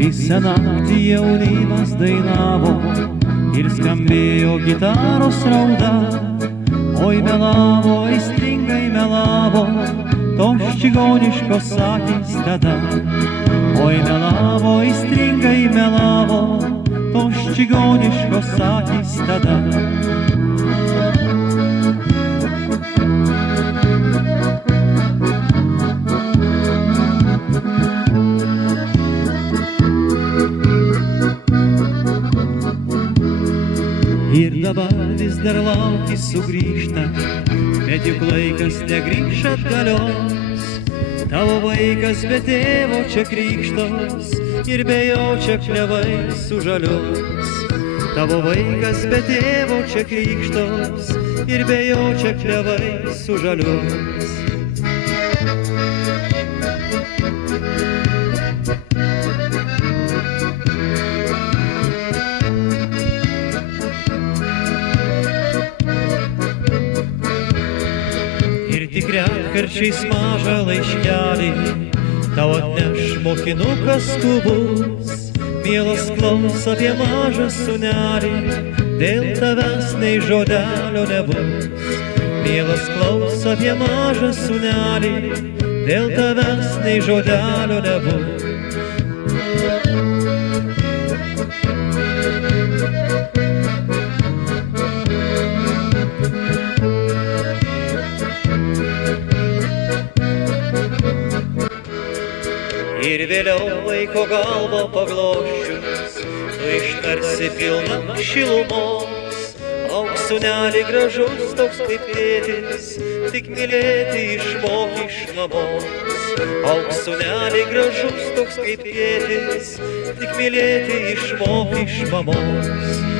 Visą naktį jaunimas dainavo ir skambėjo gitaros rauda. Oi melavo, aistringai melavo, tos čigoniškos akys tada. Oi melavo, aistringai melavo, tos čigoniškos akys tada. Ir dabar vis dar lauki sugrįžta, bet juk laikas negrįš atgalios. Tavo vaikas be tėvo čia krikštos ir be jo čia klevai sužalios. Tavo vaikas be tėvo čia krikštos ir be jo čia klevai sužalios. Tik retkarčiais mažą laiškelį tau atneš mokinukas skubus. Mielas klaus apie mažą sūnelį, dėl tavęs nei žodelio nebus. Mielas klaus apie mažą sūnelį, dėl tavęs nei žodelio nebus. Ir vėliau laiko galvą paglošius, tu ištarsi pilna šilumos. Auk sūneli gražus toks kaip tėtis, tik mylėti išmok iš mamos. Auk sūneli gražus toks kaip tėtis, tik mylėti išmok iš mamos.